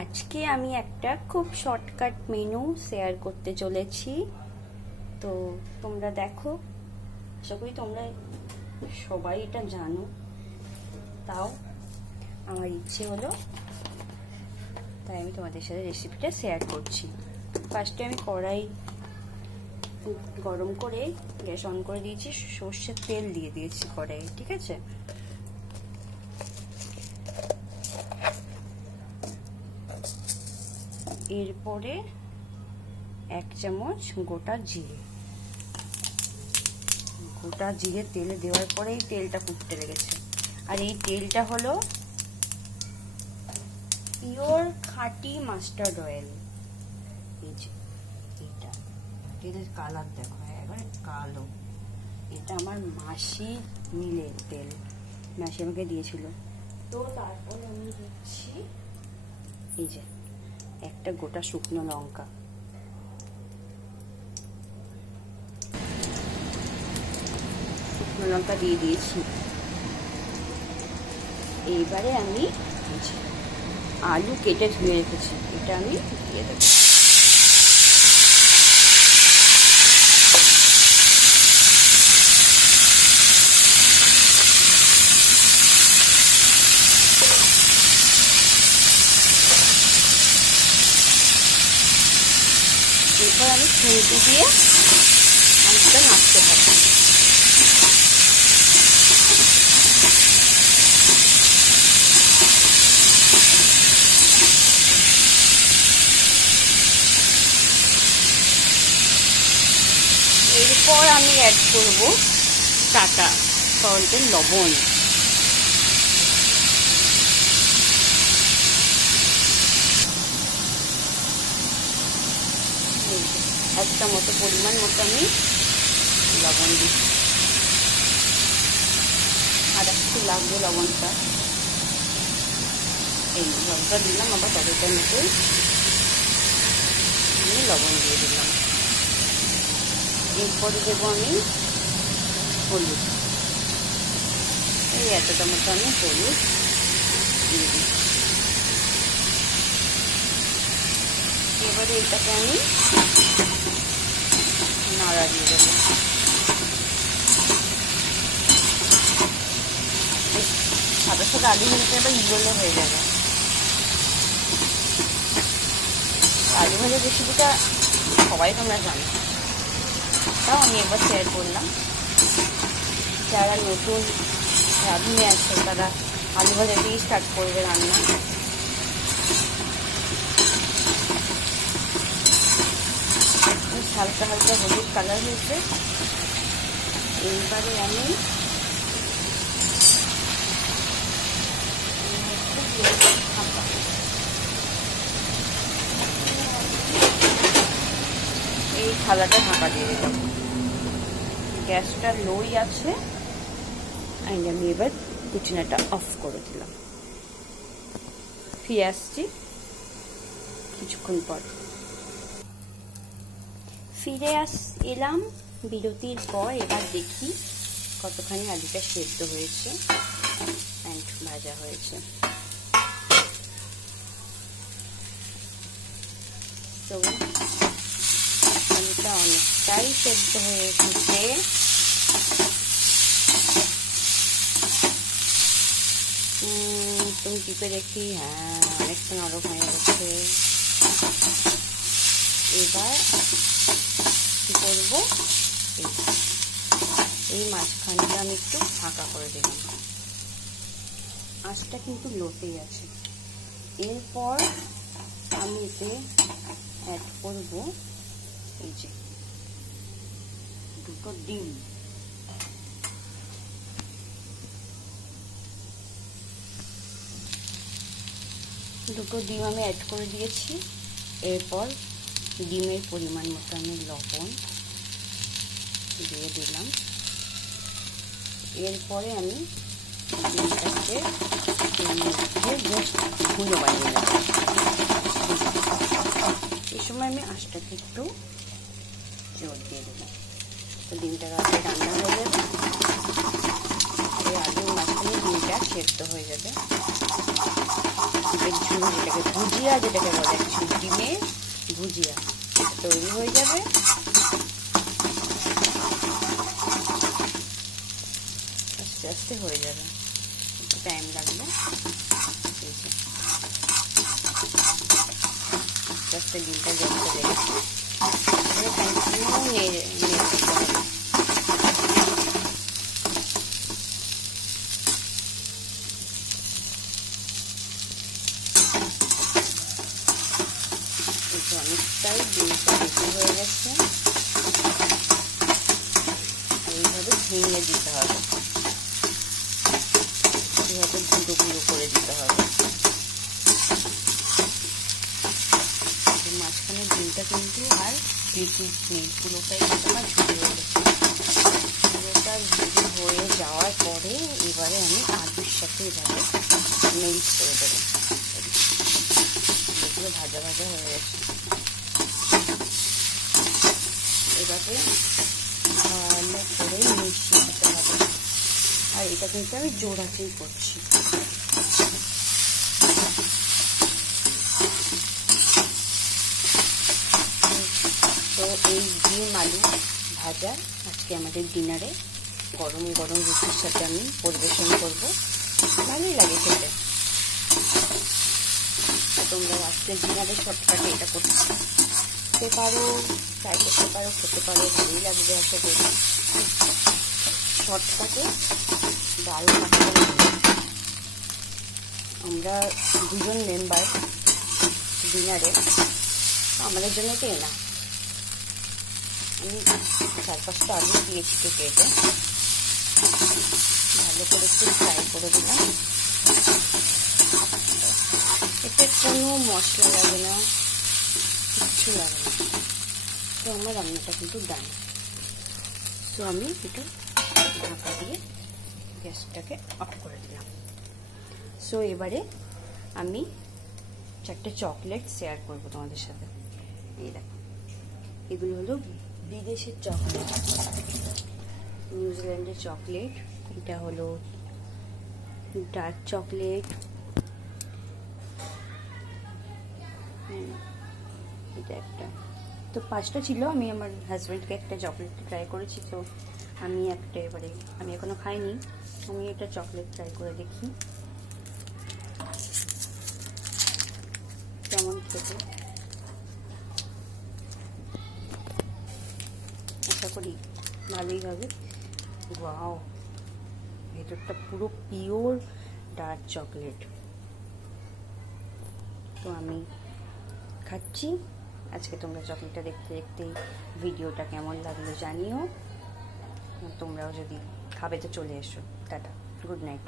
আজকে আমি একটা খুব শর্টকাট মেনু শেয়ার করতে চলেছি। তো তোমরা দেখো, আশা করি তোমরা সবাই এটা জানো, তাও আমার ইচ্ছে হলো তাই আমি তোমাদের সাথে রেসিপিটা শেয়ার করছি। ফার্স্টে আমি কড়াই গরম করে গ্যাস অন করে দিয়েছি, সর্ষের তেল দিয়ে দিয়েছি কড়াইয়ে, ঠিক আছে। এরপরে 1 চামচ গোটা জিরে তেলে দেওয়ার পরেই তেলটা ফুটতে লেগেছে। আর এই তেলটা হলো পিওর খাঁটি মাস্টার্ড অয়েল। এই যে এটা, তেলের কালার দেখো একবারে কালো। এটা আমার মাসি মিলের তেল, মাসি আমাকে দিয়েছিল। তো তারপর আমি দিচ্ছি এই যে একটা গোটা শুকনো লঙ্কা, দিয়ে দিয়েছি। এইবারে আমি আলু কেটে ধুয়ে রেখেছি, এটা আমি দিয়ে দেবো। এরপর আমি খুন্তি দিয়ে আলুটা নাড়তে থাকি। এরপর আমি অ্যাড করব টাটা সল্টের লবণ। একটা মতো পরিমাণ মতো আমি লবণ দিই, আর একটু লাগবে লবণটা। এই লবণটা দিলাম, আবার ততটার মতো আমি লবণ দিয়ে দিলাম। এরপরে দেবো আমি হলুদ, এই এতটা মতো আমি হলুদ দিয়ে দিই। এবারে এটাকে আমি নাড়া দিয়ে দেবো। সাথে সাথে আলু ভাজাটা এবার ইগলে হয়ে যাবে। আলু ভাজা রেসিপিটা সবাই তোমরা জানো, তাও আমি একবার শেয়ার করলাম। যারা নতুন রাঁধুনি আছে তারা আলু ভাজা দিয়ে স্টার্ট করবে রান্না। হালকা হালকা হলুদ কালার হয়েছে। এইবারে আমি এই থালাটা ঢাকা দিয়ে দিলাম, গ্যাসটা লোই আছে। আমি এবার কুচিনাটা অফ করে দিলাম। ফিরে আসছি কিছুক্ষণ পর। এলাম বিরতির পর। এবার দেখি কতখানি আলুটা সেদ্ধ হয়েছে অ্যান্ড ভাজা হয়েছে। তো আলুটা অনেকটাই সেদ্ধ হয়ে এসেছে। তুমি টিপে দেখি, হ্যাঁ অনেকটা নরম হয়ে গেছে। এবার কি করবো, এই মাঝখানটা আমি একটু ফাঁকা করে দিলাম। আঁচটা কিন্তু লোতেই আছে। এরপর আমি এতে অ্যাড করব এই যে 2টো ডিম। আমি অ্যাড করে দিয়েছি। এরপর ডিমের পরিমাণ মতো আমি লবণ দিয়ে দিলাম। এরপরে আমি ডিমটাকে গুঁড়ো বানিয়ে নেব। এই সময় আমি আঁচটাকে একটু জোর দিয়ে দিলাম। তো ডিমটা রাতে রান্না হয়ে যাবে, এই আলুর মাঝখানে ডিমটা সেদ্ধ হয়ে যাবে। ডিমের ঝুড়ি, যেটাকে ভুজিয়া যেটাকে বলে, ডিমের ভুজিয়া তৈরি হয়ে যাবে। আস্তে আস্তে হয়ে যাবে, একটু টাইম লাগবে। আস্তে আস্তে ডিমটা জমতে লেগেছে, কন্টিনিউ নেড়ে দিতে হবে। অনেকটাই ডিমটা বেশি হয়ে গেছে, এইভাবে ভেঙে দিতে হবে, এইভাবে গুঁড়ো গুঁড়ো করে দিতে হবে। মাঝখানে ডিমটা কিন্তু আর লিকুইড নেই, পুরোটাই কিন্তু আমার ঝুড়ি হয়ে গেছে। পুরোটা ঝুড়ি হয়ে যাওয়ার পরে এবারে আমি আলুর সাথে এভাবে মেল্ট করে দেবো। এগুলো ভাজা ভাজা হয়ে গেছে, এভাবে ভালো করে মিশিয়ে দিতে হবে। আর এটা কিন্তু আমি জোর আঁচেই করছি। তো এই ডিম আলু ভাজা আজকে আমাদের ডিনারে গরম গরম রুটির সাথে আমি পরিবেশন করব। ভালোই লাগে খেতে। তোমরা আজকে ডিনারে শর্টকাটে এটা করতে পারো, ট্রাই করতে পারো, খেতে পারো, ভালোই লাগবে আশা করি। শর্টকাটে ডাল মাখা, আমরা দুজন মেম্বার ডিনারে, আমাদের জন্য তো না। আমি 4-5টা আলু দিয়েছি কেটে, ভালো করে একটু ফ্রাই করে দিলাম। এতে কোনো মশলা লাগে না, কিচ্ছু লাগে না। তো আমার রান্নাটা কিন্তু ডান। তো আমি একটু ঢাকা দিয়ে গ্যাসটাকে অফ করে দিলাম। সো এবারে আমি 4টে চকলেট শেয়ার করবো তোমাদের সাথে। এই দেখো, এগুলো হলো বিদেশের চকলেট, নিউজিল্যান্ডের চকলেট। এটা হলো ডার্ক চকলেট, এটা একটা। তো 5টা ছিল, আমি আমার হাজব্যান্ডকে একটা চকলেট ট্রাই করেছি। তো আমি একটা, এবারে আমি এখনো খাইনি, আমি এটা চকলেট ট্রাই করে দেখি কেমন খেতে। আশা করি ভালোই হবে। ওয়াও, ভেতরটা পুরো পিওর ডার্ক চকলেট। তো আমি খাচ্ছি। আজকে তোমরা চকলেটটা দেখতে দেখতে ভিডিওটা কেমন লাগলো জানিও। তোমরাও যদি খাবে তো চলে এসো। Tata, good night.